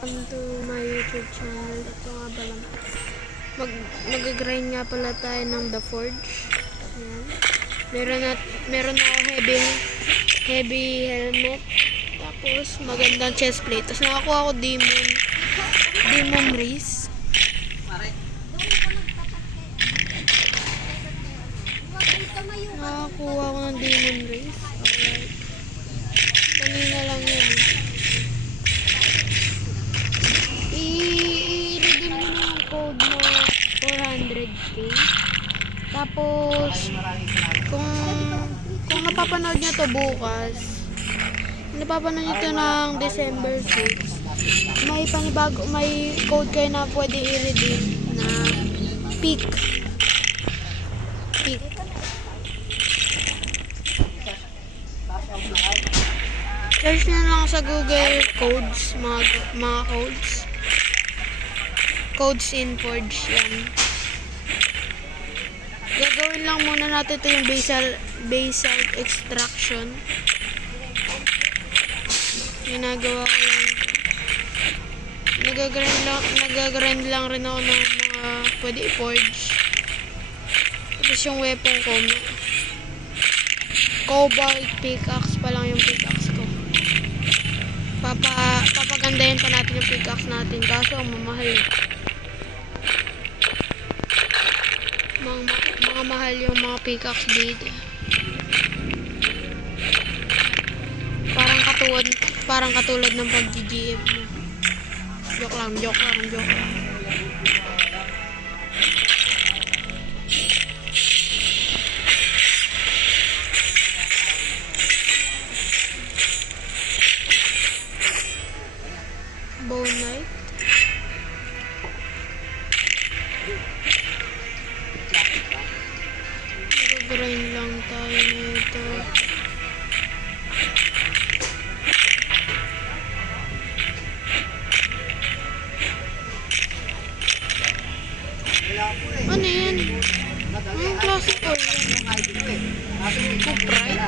Welcome to my YouTube channel. Ito nga pala. Mag-grind nga pala tayo ng The Forge. Ayan. Meron ako heavy helmet. Tapos magandang chest plate. Tapos nakakuha ko demon race. Nakakuha ko ng demon race. Alright. Kanina lang yan. I-redeem mo na yung code mo 400k. Tapos kung napapanood nyo to bukas, napapanood nyo to ng December 6, may code kayo na pwede i-redeem na peak. Search nyo lang sa Google codes, mga codes in Forge yan. Gagawin lang muna natin ito yung basal extraction. Ginagawa ko lang ito. Nagagrind lang rin ako ng mga pwede i-forge. Tapos yung weapon ko, cobalt pickaxe pa lang yung pickaxe ko. Papagandahin pa natin yung pickaxe natin kaso ang mamahal. Mga mahal yung mga pickaxe dito. Parang katulad ng pag-GGF mo. Joke lang. Bone knight. Grind lang tayo nito. Ano yan? Anong klase ko yan? Kuprite?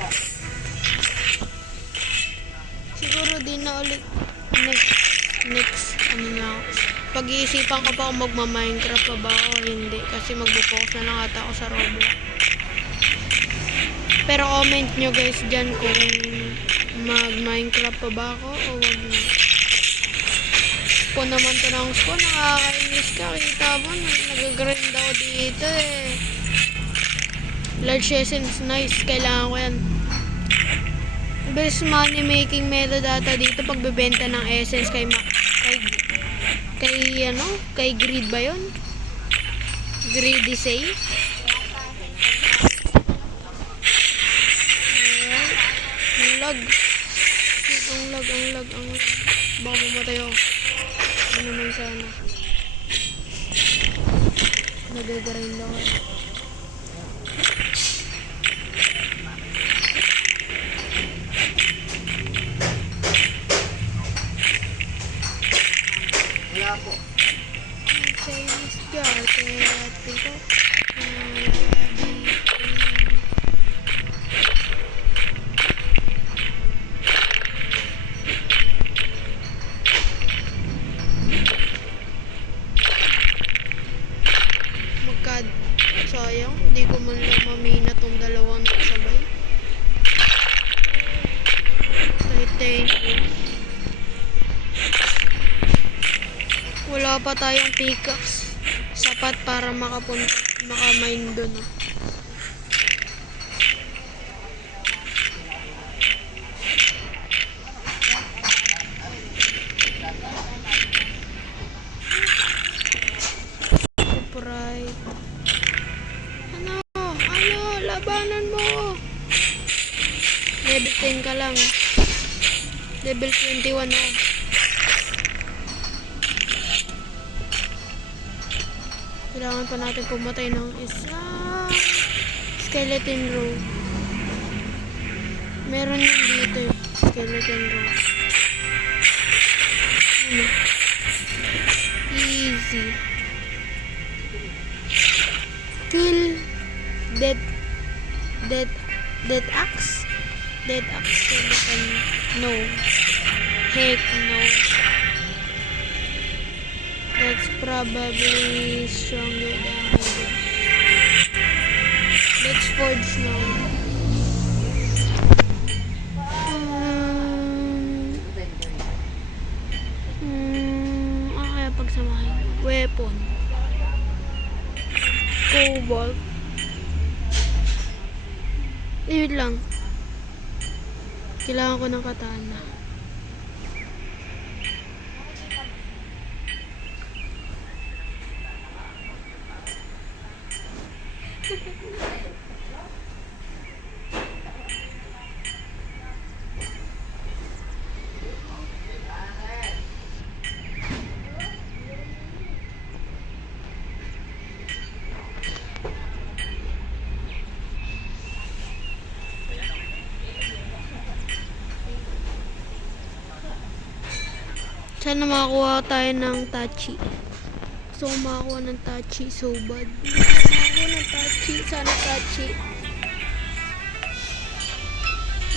What? Siguro din na ulit next ano na ako. Pag-iisipan ko pa kung magma-Minecraft pa ba ako o hindi kasi magpo-focus na lang ata ako sa Roblox. Pero comment nyo guys dyan kung mag-Minecraft pa ba ako o wag na. Spawn naman to ng spawn, nakakainis ka. Kita mo, nag-grind ako dito eh. Large essence, nice. Kailangan ko yan. Best money making method ata dito pagbebenta ng essence kay Greed ba yun? Greedy save. Ang lag. Baka mamatay ako. Ano naman sana. Nagagarind ako. Wala po. Chinese garden ko. Sayang, hindi ko man lang mamina tong dalawang nakasabay. Titanium. Wala pa tayong pickaxe sapat para makamine doon. Right. Ano, labanan mo. Level 10 ka lang. Level 21 na. Kailangan pa natin pumatay ng isang skeleton row. Meron yan dito yung skeleton row. Easy. Kill Dead, dead, dead axe? Dead axe skeleton. No. Heck no. That's probably stronger than Hydra. Let's forge now. Ano kaya pagsamahin? Weapon. Cobalt. Yun lang. Kailangan ko ng katana. Sana makakuha tayo ng Tachi. Gusto ko makakuha ng Tachi so bad. Makakuha ng Tachi. Sana Tachi.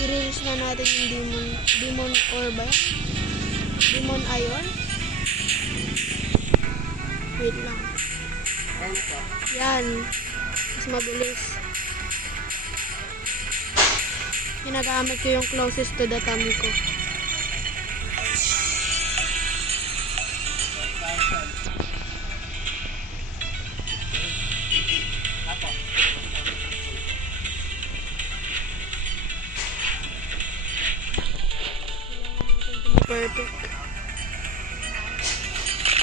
I-release na natin yung Demon Ore ba? Demon Iron? Wait lang. Yan. Mas mabilis. Ginagamit ko yung closest to the tummy ko. Perfect.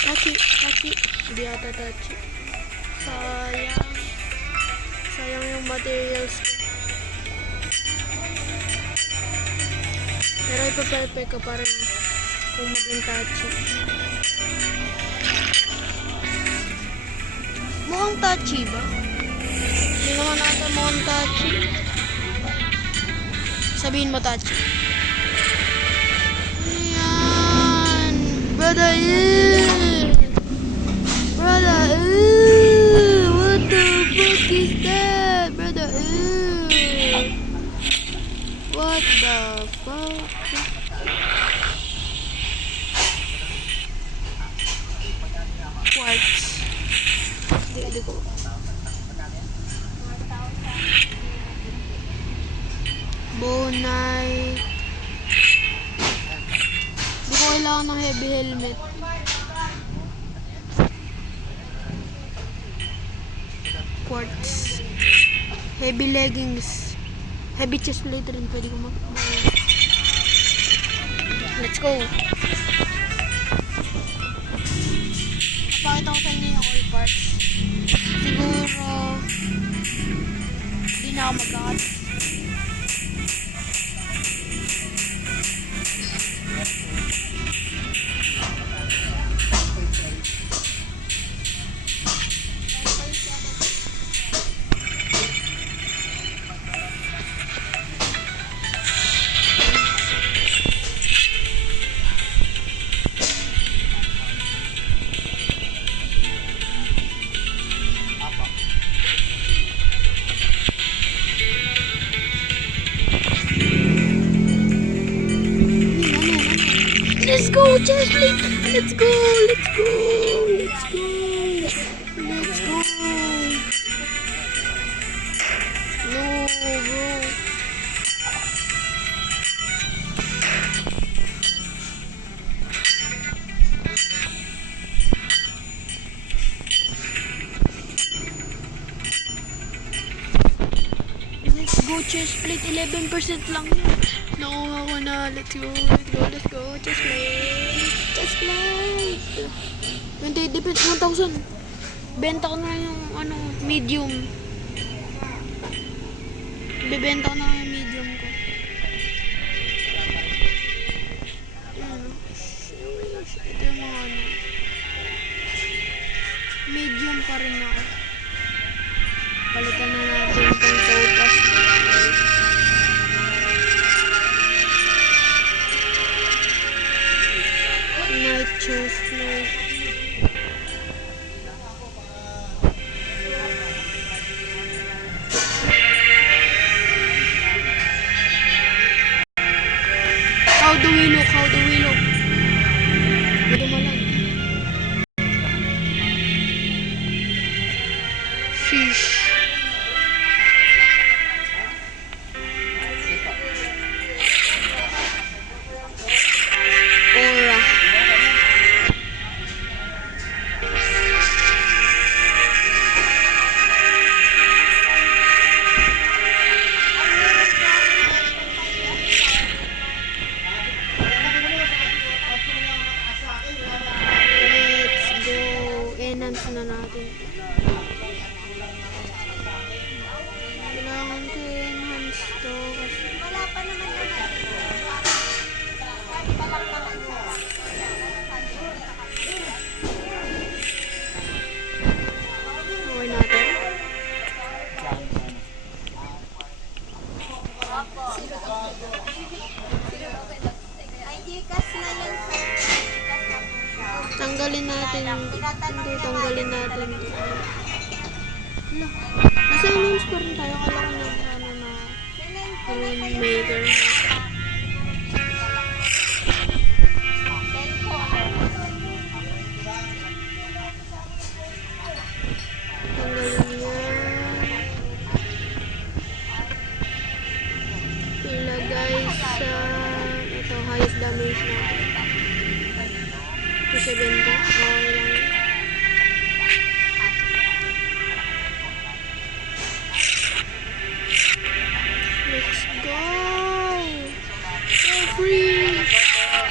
Tachi. Hindi ata Tachi. Sayang yung materials ko. Pero ipa-perfect ko pa rin kung maging Tachi. Mukhang Tachi ba? Hindi naman ata mukhang Tachi. Sabihin mo Tachi. Brother, what the fuck is that? Brother, what the fuck? Quartz. Hindi ko. Bonai. Hindi ko kailangan ng heavy helmet. Quartz. Heavy leggings. Heavy chest plate rin. Pwede ko Let's go. Napakita ko sa inyo yung all parts. Siguro hindi na ako magkakat. Let's go, Chesley! Let's go! Let's go! Let's go! Let's go! No, bro. Let's go, chest plate. 11% lang yun. Nakuha ko na. Let's go, let's go, let's go. Chest plate. Chest plate. 28 defense, 1,000. Benta ko na yung medium. Bibenta ko na yung medium ko. Ito yung mga medium pa rin ako. Palitan na natin itong topaz. Night chest plate. Ay, Gcash na yun, sir. Gcash na po siya. Tanggalin natin. Tinatanong Hindi, niya tanggalin nga, natin. talaga siya. Hala. Nasa announce pa rin tayo. Kala ko na ano na. Sinend ko na sa'yo, sir. Maker. Send ko, ano? Tanggalin yan. Ilagay sa ito, highest damage natin. 270. Okay lang yun. Let's go! We're free! We're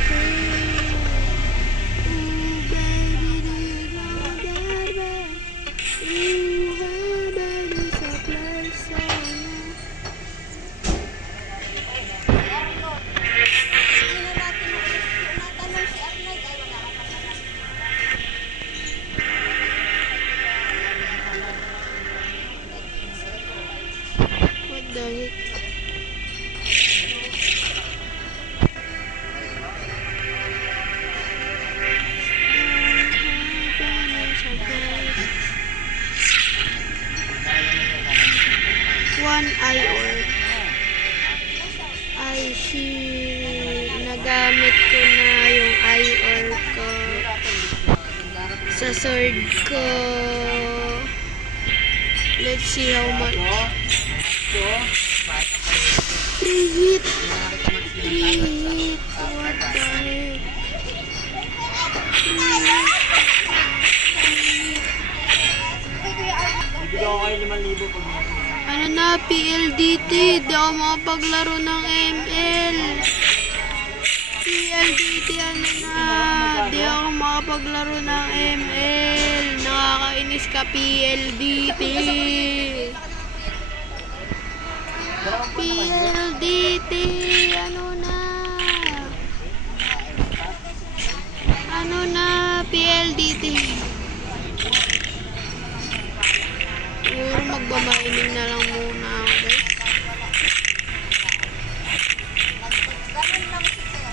free! Ooh, baby, do you know that way? Ooh, heaven is a place on earth. Hindi na natin natanong si Arnold. Ay, wala ka pa. What the heck? One eye orb. Ay, shit. Nagamit ko na yung eye orb ko sa sword ko. Let's see how much. 3 hit. 3 hit. What the heck? Bibigyan ko kayo 5,000 pag Ano na, PLDT. Di ako makapaglaro ng ML. PLDT, ano na. Di ako makapaglaro ng ML. Nakakainis ka, PLDT. PLDT, ano na. Ano na, PLDT. Siguro magbamining na lang muna ako, guys. Ganun lang si sir.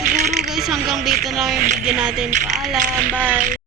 Siguro guys, hanggang dito na lang yung video natin. Paalam, bye!